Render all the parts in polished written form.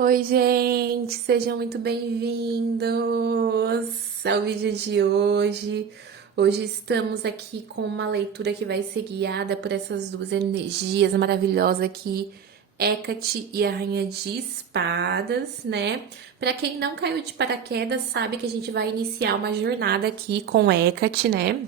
Oi, gente, sejam muito bem-vindos ao vídeo de hoje. Hoje estamos aqui com uma leitura que vai ser guiada por essas duas energias maravilhosas aqui, Hecate e a Rainha de Espadas, né? Para quem não caiu de paraquedas, sabe que a gente vai iniciar uma jornada aqui com Hecate, né?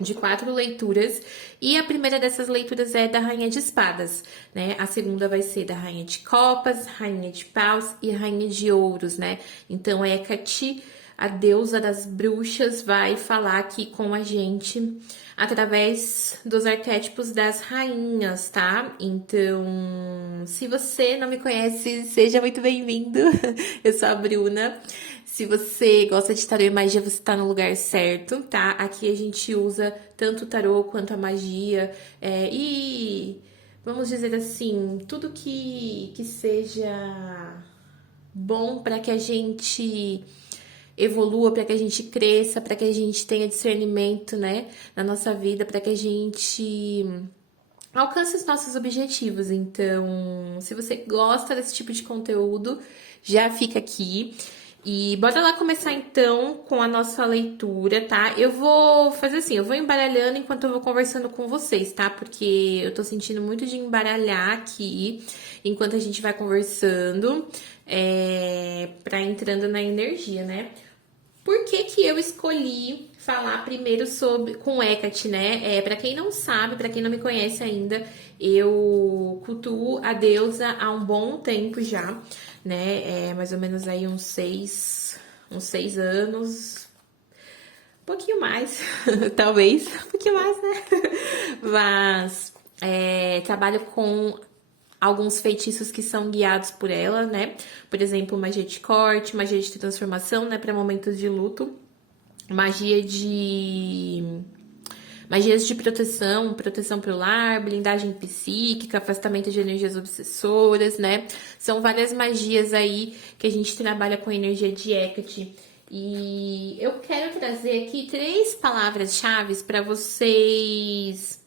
De 4 leituras, e a primeira dessas leituras é da Rainha de Espadas, né? A segunda vai ser da Rainha de Copas, Rainha de Paus e Rainha de Ouros, né? Então, Hecate, a deusa das bruxas, vai falar aqui com a gente através dos arquétipos das rainhas, tá? Então, se você não me conhece, seja muito bem-vindo. Eu sou a Bruna. Se você gosta de tarô e magia, você tá no lugar certo, tá? Aqui a gente usa tanto o tarô quanto a magia e vamos dizer assim, tudo que seja bom para que a gente evolua, para que a gente cresça, para que a gente tenha discernimento, né, na nossa vida, para que a gente alcance os nossos objetivos. Então, se você gosta desse tipo de conteúdo, já fica aqui. E bora lá começar então com a nossa leitura, tá? Eu vou fazer assim, eu vou embaralhando enquanto eu vou conversando com vocês, tá? Porque eu tô sentindo muito de embaralhar aqui enquanto a gente vai conversando, pra entrando na energia, né? Por que que eu escolhi falar primeiro sobre com Hecate, né? Para quem não sabe, para quem não me conhece ainda, eu cultuo a deusa há um bom tempo já, né? Mais ou menos aí uns 6 anos, um pouquinho mais, talvez, um pouquinho mais, né? Mas trabalho com alguns feitiços que são guiados por ela, né? Por exemplo, magia de corte, magia de transformação, né? Para momentos de luto, magia de magias de proteção, proteção pro lar, blindagem psíquica, afastamento de energias obsessoras, né? São várias magias aí que a gente trabalha com a energia de Hecate. E eu quero trazer aqui 3 palavras-chave para vocês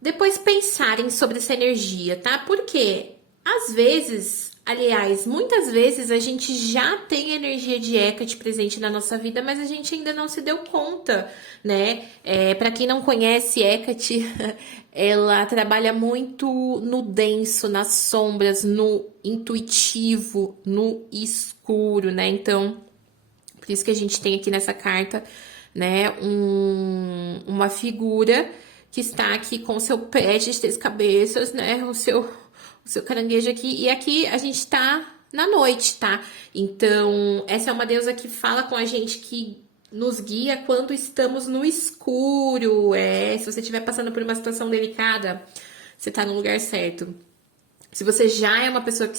depois pensarem sobre essa energia, tá? Porque às vezes, aliás, muitas vezes a gente já tem energia de Hecate presente na nossa vida, mas a gente ainda não se deu conta, né? Para quem não conhece Hecate, ela trabalha muito no denso, nas sombras, no intuitivo, no escuro, né? Então, por isso que a gente tem aqui nessa carta, né, uma figura que está aqui com o seu pé de 3 cabeças, né, o seu caranguejo aqui. E aqui a gente tá na noite, tá? Então, essa é uma deusa que fala com a gente, que nos guia quando estamos no escuro. Se você estiver passando por uma situação delicada, você tá no lugar certo. Se você já é uma pessoa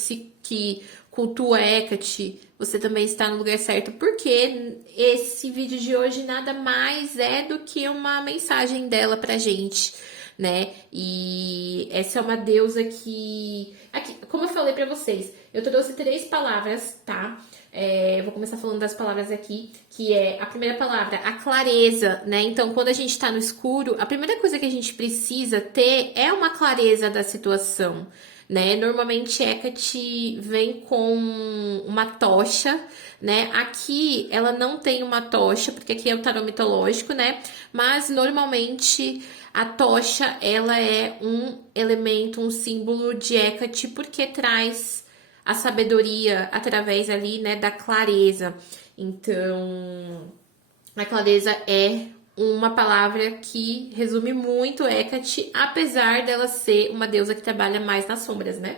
que cultua Hecate, você também está no lugar certo, porque esse vídeo de hoje nada mais é do que uma mensagem dela pra gente, né? E essa é uma deusa que... Aqui, como eu falei pra vocês, eu trouxe 3 palavras, tá? Vou começar falando das palavras aqui, que é a primeira palavra, a clareza, né? Então, quando a gente tá no escuro, a primeira coisa que a gente precisa ter é uma clareza da situação, né? Normalmente Hecate vem com uma tocha, né? Aqui ela não tem uma tocha, porque aqui é o tarô mitológico, né? Mas normalmente a tocha, ela é um elemento, um símbolo de Hecate, porque traz a sabedoria através ali, né, da clareza. Então, a clareza é uma palavra que resume muito Hecate, apesar dela ser uma deusa que trabalha mais nas sombras, né?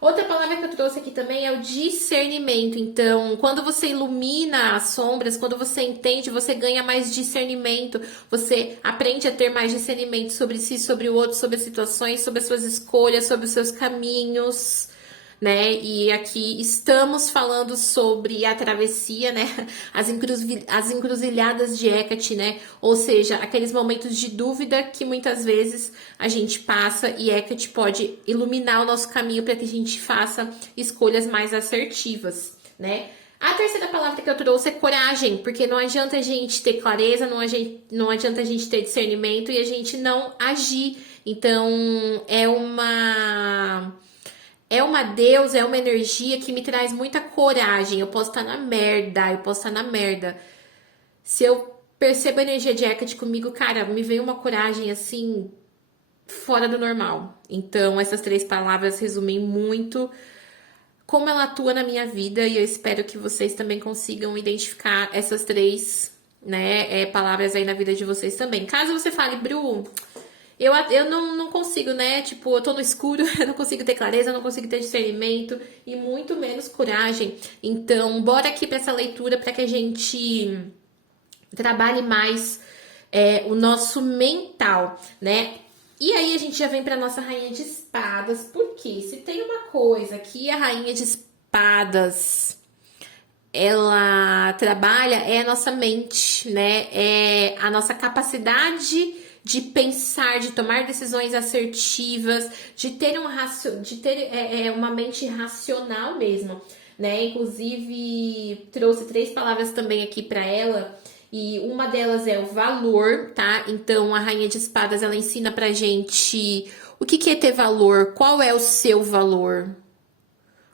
Outra palavra que eu trouxe aqui também é o discernimento. Então, quando você ilumina as sombras, quando você entende, você ganha mais discernimento, você aprende a ter mais discernimento sobre si, sobre o outro, sobre as situações, sobre as suas escolhas, sobre os seus caminhos, né? E aqui estamos falando sobre a travessia, né? As encruzilhadas de Hecate, né? Ou seja, aqueles momentos de dúvida que muitas vezes a gente passa, e Hecate pode iluminar o nosso caminho para que a gente faça escolhas mais assertivas, né? A terceira palavra que eu trouxe é coragem, porque não adianta a gente ter clareza, não adianta a gente ter discernimento e a gente não agir. Então, é uma deusa, é uma energia que me traz muita coragem. Eu posso estar na merda, eu posso estar na merda. Se eu percebo a energia de Hecate comigo, cara, me veio uma coragem assim, fora do normal. Então, essas 3 palavras resumem muito como ela atua na minha vida e eu espero que vocês também consigam identificar essas 3, né, palavras aí na vida de vocês também. Caso você fale, Bru, eu não consigo, né? Tipo, eu tô no escuro, eu não consigo ter clareza, eu não consigo ter discernimento e muito menos coragem. Então, bora aqui pra essa leitura para que a gente trabalhe mais o nosso mental, né? E aí a gente já vem para nossa rainha de espadas, porque se tem uma coisa que a rainha de espadas ela trabalha é a nossa mente, né? É a nossa capacidade de pensar, de tomar decisões assertivas, de ter uma mente racional mesmo, né? Inclusive trouxe 3 palavras também aqui para ela. E uma delas é o valor, tá? Então, a Rainha de Espadas, ela ensina pra gente o que é ter valor, qual é o seu valor,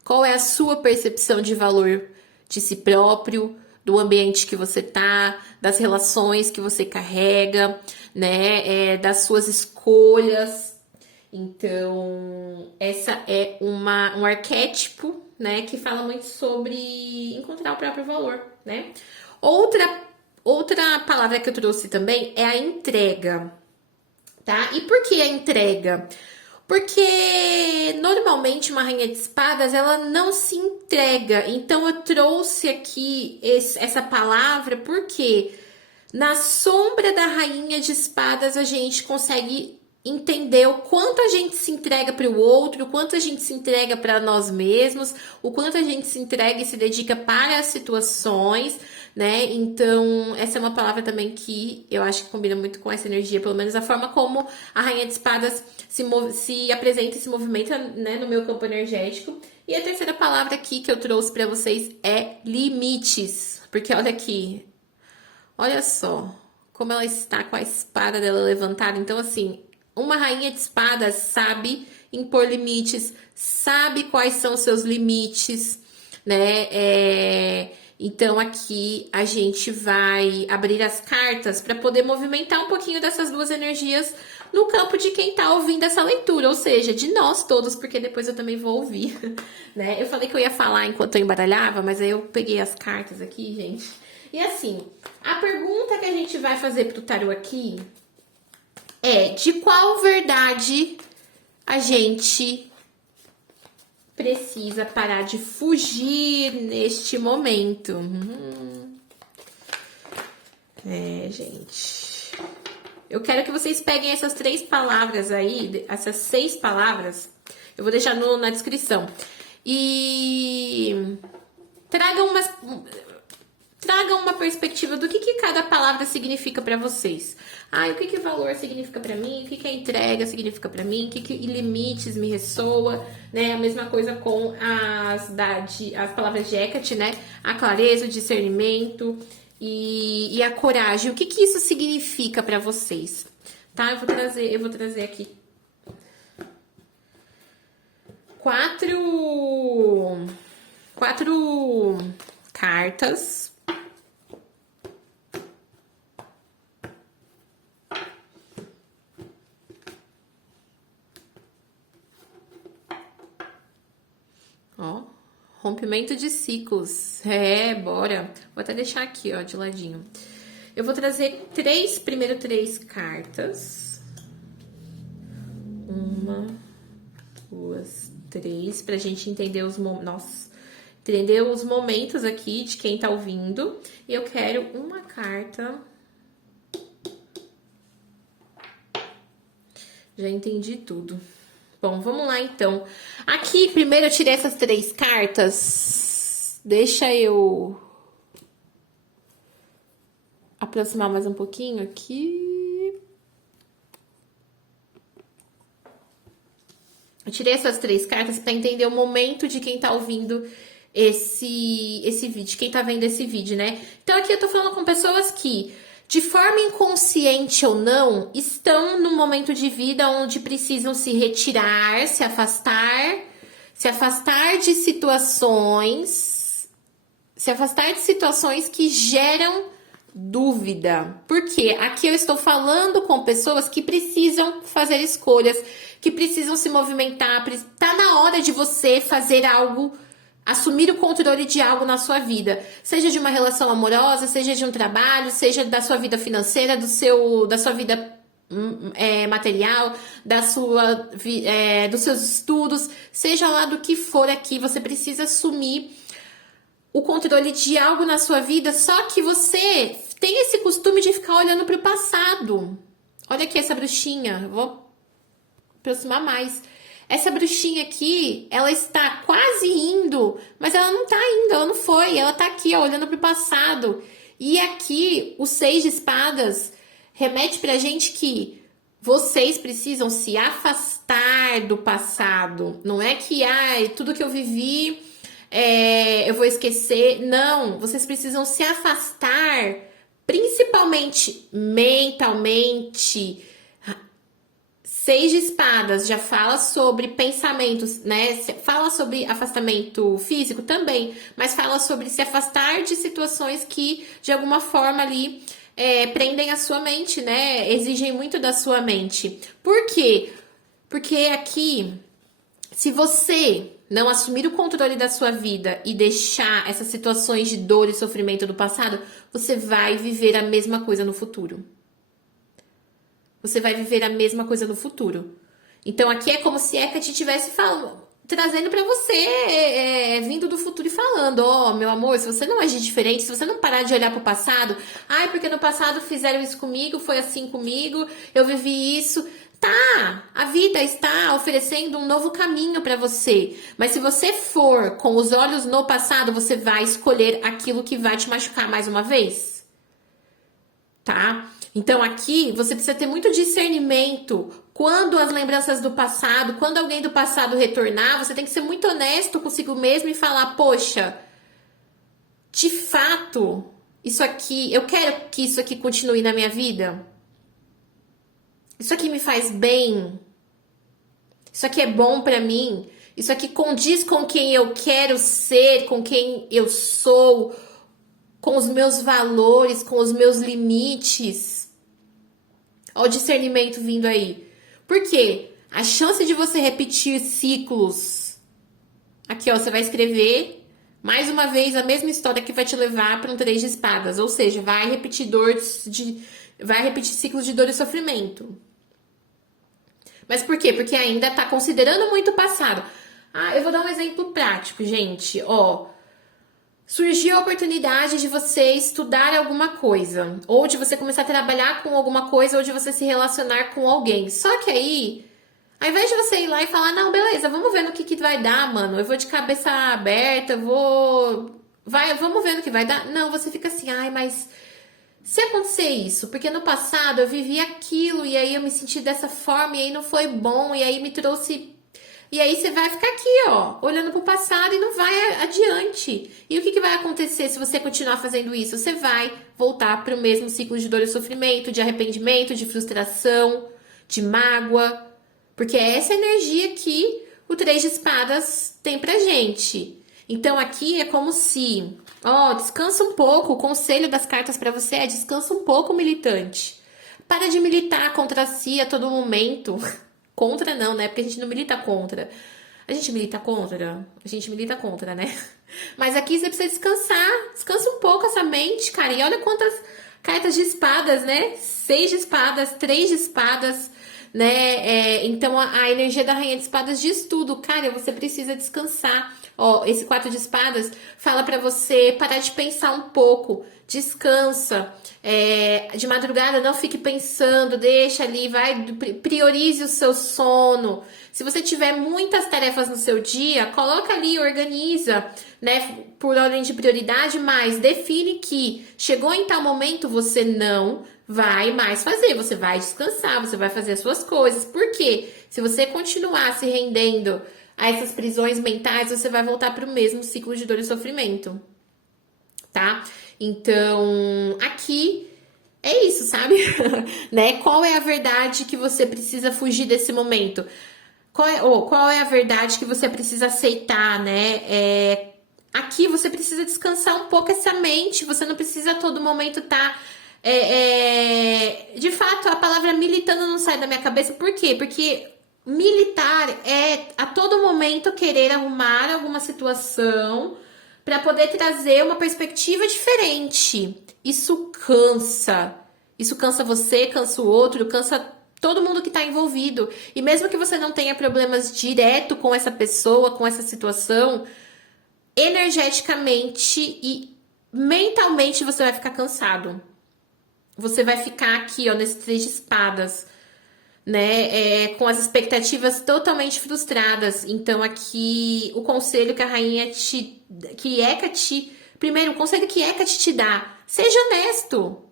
qual é a sua percepção de valor de si próprio, do ambiente que você tá, das relações que você carrega, né? Das suas escolhas. Então, essa é um arquétipo, né? Que fala muito sobre encontrar o próprio valor, né? Outra palavra que eu trouxe também é a entrega, tá? E por que a entrega? Porque normalmente uma rainha de espadas ela não se entrega. Então eu trouxe aqui essa palavra porque na sombra da rainha de espadas a gente consegue entender o quanto a gente se entrega para o outro, o quanto a gente se entrega para nós mesmos, o quanto a gente se entrega e se dedica para as situações, né? Então, essa é uma palavra também que eu acho que combina muito com essa energia, pelo menos a forma como a Rainha de Espadas se apresenta e se movimenta, né, no meu campo energético. E a terceira palavra aqui que eu trouxe para vocês é limites, porque olha aqui, olha só como ela está com a espada dela levantada. Então, assim, uma rainha de espadas sabe impor limites, sabe quais são os seus limites, né? Então, aqui a gente vai abrir as cartas para poder movimentar um pouquinho dessas 2 energias no campo de quem tá ouvindo essa leitura, ou seja, de nós todos, porque depois eu também vou ouvir, né? Eu falei que eu ia falar enquanto eu embaralhava, mas aí eu peguei as cartas aqui, gente. E assim, a pergunta que a gente vai fazer pro tarô aqui é: de qual verdade a gente precisa parar de fugir neste momento? Gente. Eu quero que vocês peguem essas 3 palavras aí, essas 6 palavras. Eu vou deixar na descrição. E tragam uma perspectiva do que cada palavra significa para vocês. O que valor significa para mim? O que a entrega significa para mim? O que limites me ressoa? Né? A mesma coisa com as palavras de Hecate, né? A clareza, o discernimento e a coragem. O que isso significa para vocês? Tá? Eu vou trazer aqui 4 cartas. Ó, rompimento de ciclos. Bora. Vou até deixar aqui, ó, de ladinho. Eu vou trazer primeiro 3 cartas. 1, 2, 3, pra gente entender entender os momentos aqui de quem tá ouvindo. E eu quero uma carta. Já entendi tudo. Bom, vamos lá então. Aqui, primeiro eu tirei essas 3 cartas. Deixa eu aproximar mais um pouquinho aqui. Eu tirei essas 3 cartas para entender o momento de quem tá ouvindo esse vídeo, quem tá vendo esse vídeo, né? Então aqui eu tô falando com pessoas que, de forma inconsciente ou não, estão num momento de vida onde precisam se retirar, se afastar, Se afastar de situações que geram dúvida. Porque aqui eu estou falando com pessoas que precisam fazer escolhas, que precisam se movimentar. Tá na hora de você fazer algo, assumir o controle de algo na sua vida. Seja de uma relação amorosa, seja de um trabalho, seja da sua vida financeira, da sua vida material, dos seus estudos, seja lá do que for aqui, você precisa assumir o controle de algo na sua vida, só que você tem esse costume de ficar olhando para o passado. Olha aqui essa bruxinha, eu vou aproximar mais. Essa bruxinha aqui, ela está quase indo, mas ela não tá indo, ela não foi, ela tá aqui, ó, olhando para o passado. E aqui, o 6 de espadas remete pra gente que vocês precisam se afastar do passado. Não é que, tudo que eu vivi, eu vou esquecer. Não, vocês precisam se afastar, principalmente mentalmente. 6 de espadas já fala sobre pensamentos, né? Fala sobre afastamento físico também, mas fala sobre se afastar de situações que, de alguma forma ali, prendem a sua mente, né? Exigem muito da sua mente. Por quê? Porque aqui, se você não assumir o controle da sua vida e deixar essas situações de dor e sofrimento do passado, você vai viver a mesma coisa no futuro. Você vai viver a mesma coisa no futuro. Então aqui é como se Hecate estivesse trazendo pra você, vindo do futuro e falando, meu amor, se você não agir diferente, se você não parar de olhar pro passado, porque no passado fizeram isso comigo, foi assim comigo, eu vivi isso. Tá, a vida está oferecendo um novo caminho pra você, mas se você for com os olhos no passado, você vai escolher aquilo que vai te machucar mais uma vez, tá? Então aqui você precisa ter muito discernimento. Quando as lembranças do passado, quando alguém do passado retornar, você tem que ser muito honesto consigo mesmo e falar, poxa, de fato, isso aqui, eu quero que isso aqui continue na minha vida. Isso aqui me faz bem. Isso aqui é bom pra mim. Isso aqui condiz com quem eu quero ser, com quem eu sou, com os meus valores, com os meus limites. Olha o discernimento vindo aí. Por quê? A chance de você repetir ciclos. Aqui, ó, você vai escrever mais uma vez a mesma história que vai te levar para um 3 de espadas. Ou seja, vai repetir ciclos de dor e sofrimento. Mas por quê? Porque ainda tá considerando muito o passado. Eu vou dar um exemplo prático, gente. Ó, surgiu a oportunidade de você estudar alguma coisa, ou de você começar a trabalhar com alguma coisa, ou de você se relacionar com alguém. Só que aí, ao invés de você ir lá e falar, não, beleza, vamos ver no que vai dar, mano. Eu vou de cabeça aberta, vamos ver no que vai dar. Não, você fica assim, mas se acontecer isso, porque no passado eu vivi aquilo, e aí eu me senti dessa forma, e aí não foi bom, e aí me trouxe... E aí você vai ficar aqui, ó, olhando pro passado e não vai adiante. E o que vai acontecer se você continuar fazendo isso? Você vai voltar para o mesmo ciclo de dor e sofrimento, de arrependimento, de frustração, de mágoa. Porque é essa energia que o 3 de espadas tem pra gente. Então aqui é como se, descansa um pouco. O conselho das cartas para você é descansa um pouco, militante. Para de militar contra si a todo momento. Contra não, né? Porque a gente não milita contra. A gente milita contra? A gente milita contra, né? Mas aqui você precisa descansar. Descansa um pouco essa mente, cara. E olha quantas cartas de espadas, né? 6 de espadas, 3 de espadas, né? Então a energia da rainha de espadas diz tudo. Cara, você precisa descansar. Esse 4 de espadas fala pra você parar de pensar um pouco. Descansa. De madrugada não fique pensando, deixa ali, priorize o seu sono. Se você tiver muitas tarefas no seu dia, coloca ali, organiza, né, por ordem de prioridade, mas define que chegou em tal momento, você não vai mais fazer, você vai descansar, você vai fazer as suas coisas. Por quê? Se você continuar se rendendo a essas prisões mentais, você vai voltar para o mesmo ciclo de dor e sofrimento, tá? Então, aqui é isso, sabe? Né? Qual é a verdade que você precisa fugir desse momento? qual é a verdade que você precisa aceitar, né? Aqui você precisa descansar um pouco essa mente, você não precisa a todo momento estar. De fato, a palavra militando não sai da minha cabeça, por quê? Porque militar é a todo momento querer arrumar alguma situação para poder trazer uma perspectiva diferente. Isso cansa. Isso cansa você, cansa o outro, cansa todo mundo que está envolvido. E mesmo que você não tenha problemas direto com essa pessoa, com essa situação, energeticamente e mentalmente você vai ficar cansado. Você vai ficar aqui, ó, nesse três de espadas, né? Com as expectativas totalmente frustradas. Então, aqui, o conselho que a rainha que Hecate, primeiro, o conselho que Hecate te dá, seja honesto.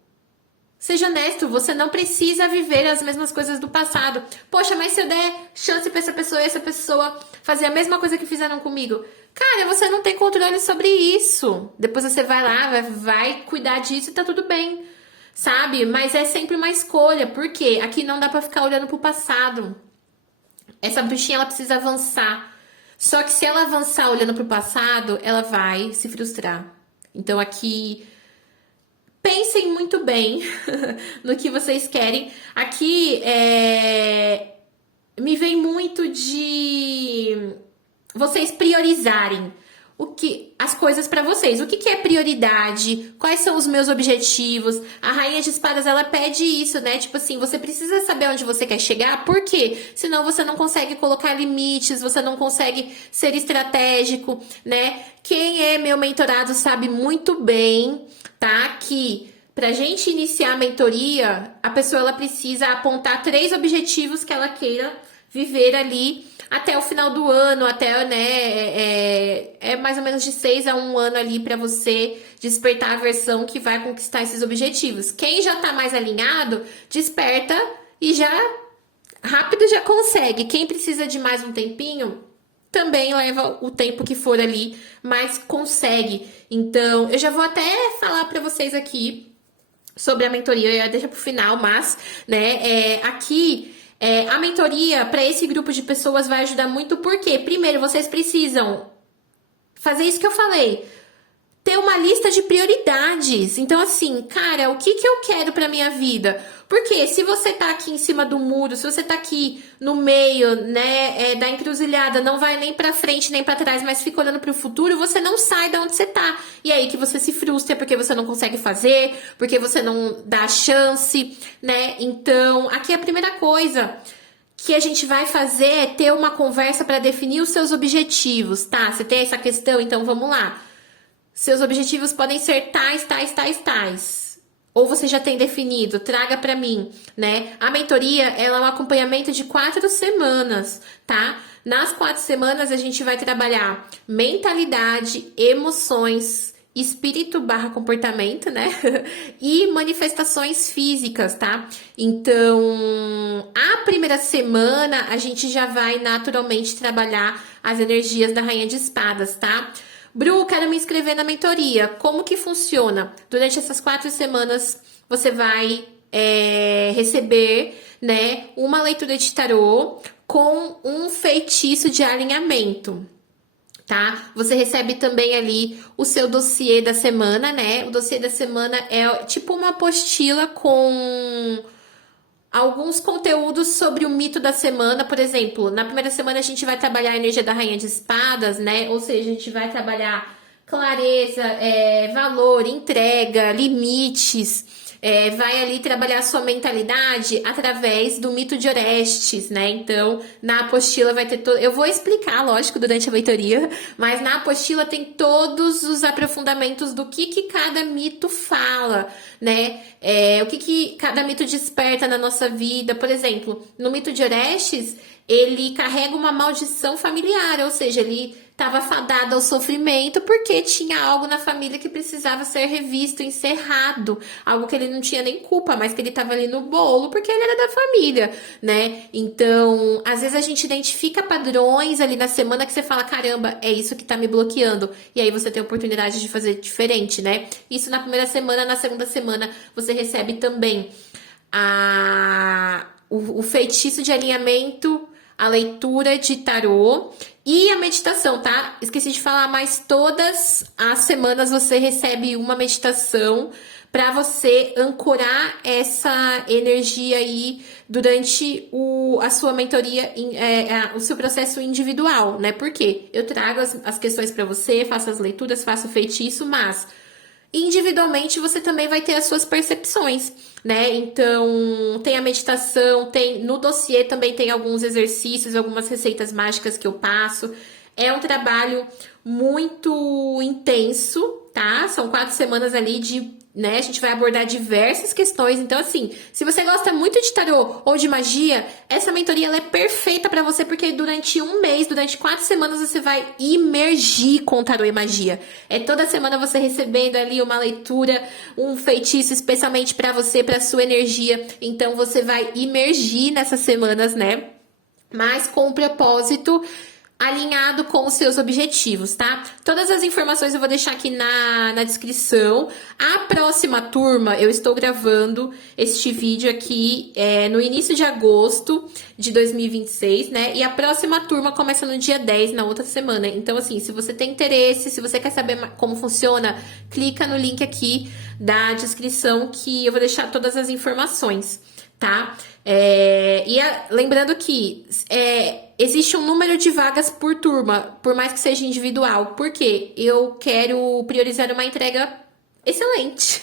Seja honesto, você não precisa viver as mesmas coisas do passado. Poxa, mas se eu der chance pra essa pessoa e essa pessoa fazer a mesma coisa que fizeram comigo, cara, você não tem controle sobre isso. Depois você vai lá, vai cuidar disso e tá tudo bem, sabe? Mas é sempre uma escolha, porque aqui não dá pra ficar olhando pro passado. Essa bruxinha, ela precisa avançar. Só que se ela avançar olhando pro passado, ela vai se frustrar. Então aqui pensem muito bem no que vocês querem. Aqui me vem muito de vocês priorizarem as coisas para vocês. O que é prioridade? Quais são os meus objetivos? A Rainha de Espadas, ela pede isso, né? Tipo assim, você precisa saber onde você quer chegar, por quê? Senão você não consegue colocar limites, você não consegue ser estratégico, né? Quem é meu mentorado sabe muito bem, tá? Que pra gente iniciar a mentoria, a pessoa ela precisa apontar 3 objetivos que ela queira viver ali até o final do ano, até, né, mais ou menos de 6 a 1 ano ali para você despertar a versão que vai conquistar esses objetivos. Quem já tá mais alinhado, desperta e já rápido já consegue. Quem precisa de mais um tempinho, também leva o tempo que for ali, mas consegue. Então, eu já vou até falar para vocês aqui sobre a mentoria, eu ia deixar pro final, mas, né, a mentoria para esse grupo de pessoas vai ajudar muito, porque, primeiro, vocês precisam fazer isso que eu falei, ter uma lista de prioridades. Então, assim, cara, o que eu quero pra minha vida? Porque se você tá aqui em cima do muro, se você tá aqui no meio, né, da encruzilhada, não vai nem pra frente nem pra trás, mas fica olhando pro futuro, você não sai de onde você tá. E aí que você se frustra porque você não consegue fazer, porque você não dá chance, né? Então, aqui é a primeira coisa que a gente vai fazer é ter uma conversa para definir os seus objetivos, tá? Você tem essa questão, então vamos lá. Seus objetivos podem ser tais. Ou você já tem definido, traga para mim, né? A mentoria, ela é um acompanhamento de 4 semanas, tá? Nas 4 semanas a gente vai trabalhar mentalidade, emoções, espírito barra comportamento, né? E manifestações físicas, tá? Então, a primeira semana a gente já vai naturalmente trabalhar as energias da Rainha de Espadas, tá? Bru, quero me inscrever na mentoria. Como que funciona? Durante essas 4 semanas, você vai receber, né, uma leitura de tarô com um feitiço de alinhamento, tá? Você recebe também ali o seu dossiê da semana, né? O dossiê da semana é tipo uma apostila com alguns conteúdos sobre o mito da semana. Por exemplo, na primeira semana a gente vai trabalhar a energia da Rainha de Espadas, né? Ou seja, a gente vai trabalhar clareza, valor, entrega, limites. Vai ali trabalhar a sua mentalidade através do mito de Orestes, né? Então, na apostila vai ter todo. Eu vou explicar, lógico, durante a mentoria, mas na apostila tem todos os aprofundamentos do que cada mito fala, né? O que cada mito desperta na nossa vida. Por exemplo, no mito de Orestes, ele carrega uma maldição familiar, ou seja, ele estava fadado ao sofrimento porque tinha algo na família que precisava ser revisto, encerrado, algo que ele não tinha nem culpa, mas que ele estava ali no bolo porque ele era da família, né? Então, às vezes a gente identifica padrões ali na semana que você fala, caramba, é isso que tá me bloqueando, e aí você tem a oportunidade de fazer diferente, né? Isso na primeira semana. Na segunda semana você recebe também o feitiço de alinhamento a leitura de tarô e a meditação, tá? Esqueci de falar, mas todas as semanas você recebe uma meditação para você ancorar essa energia aí durante a sua mentoria, o seu processo individual, né? Porque eu trago as questões para você, faço as leituras, faço o feitiço, mas individualmente você também vai ter as suas percepções, né? Então, tem a meditação, tem no dossiê também tem alguns exercícios, algumas receitas mágicas que eu passo. É um trabalho muito intenso, tá? São 4 semanas ali né? A gente vai abordar diversas questões. Então, assim, se você gosta muito de tarô ou de magia, essa mentoria ela é perfeita pra você, porque durante um mês, durante 4 semanas, você vai imergir com tarô e magia. É toda semana você recebendo ali uma leitura, um feitiço especialmente pra você, pra sua energia. Então, você vai imergir nessas semanas, né? Mas com o propósito alinhado com os seus objetivos, tá? Todas as informações eu vou deixar aqui na descrição. A próxima turma, eu estou gravando este vídeo aqui no início de agosto de 2026, né? E a próxima turma começa no dia 10, na outra semana. Então, assim, se você tem interesse, se você quer saber como funciona, clica no link aqui da descrição que eu vou deixar todas as informações, tá? Lembrando que existe um número de vagas por turma, por mais que seja individual, porque eu quero priorizar uma entrega excelente,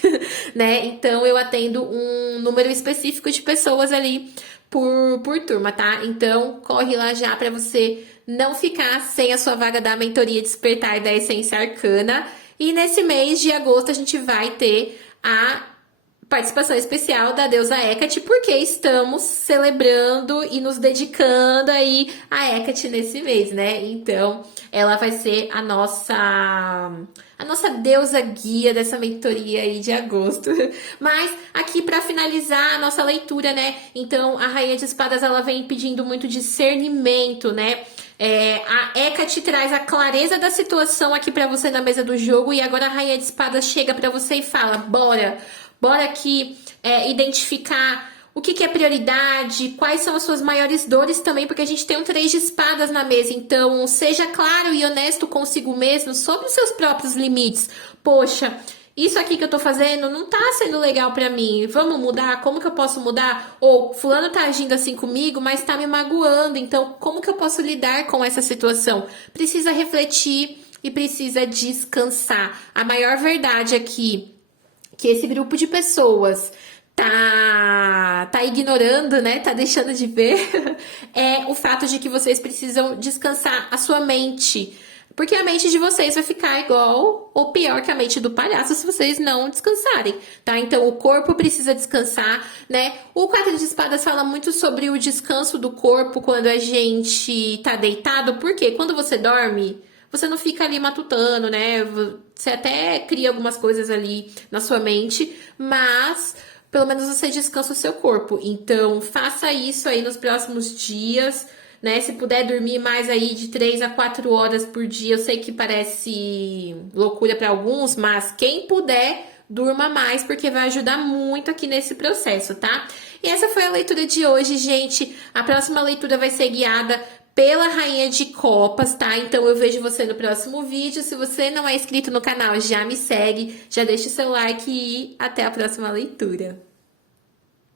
né? Então eu atendo um número específico de pessoas ali por turma, tá? Então corre lá já para você não ficar sem a sua vaga da mentoria Despertar da Essência Arcana. E nesse mês de agosto a gente vai ter a participação especial da deusa Hecate, porque estamos celebrando e nos dedicando aí a Hecate nesse mês, né? Então, ela vai ser a nossa deusa guia dessa mentoria aí de agosto. Mas aqui para finalizar a nossa leitura, né? Então, a Rainha de Espadas ela vem pedindo muito discernimento, né? A Hecate traz a clareza da situação aqui para você na mesa do jogo e agora a Rainha de Espadas chega para você e fala: Bora aqui identificar o que é prioridade, quais são as suas maiores dores também, porque a gente tem um 3 de espadas na mesa. Então, seja claro e honesto consigo mesmo sobre os seus próprios limites. Poxa, isso aqui que eu tô fazendo não tá sendo legal pra mim. Vamos mudar? Como que eu posso mudar? Ou fulano tá agindo assim comigo, mas tá me magoando. Então, como que eu posso lidar com essa situação? Precisa refletir e precisa descansar. A maior verdade aqui que esse grupo de pessoas tá ignorando, né? Tá deixando de ver é o fato de que vocês precisam descansar a sua mente. Porque a mente de vocês vai ficar igual ou pior que a mente do palhaço se vocês não descansarem, tá? Então, o corpo precisa descansar, né? O 4 de espadas fala muito sobre o descanso do corpo quando a gente tá deitado. Porque quando você dorme, você não fica ali matutando, né? Você até cria algumas coisas ali na sua mente, mas pelo menos você descansa o seu corpo. Então, faça isso aí nos próximos dias, né? Se puder dormir mais aí de 3 a 4 horas por dia, eu sei que parece loucura para alguns, mas quem puder, durma mais, porque vai ajudar muito aqui nesse processo, tá? E essa foi a leitura de hoje, gente. A próxima leitura vai ser guiada pela Rainha de Copas, tá? Então eu vejo você no próximo vídeo. Se você não é inscrito no canal, já me segue, já deixa o seu like e até a próxima leitura.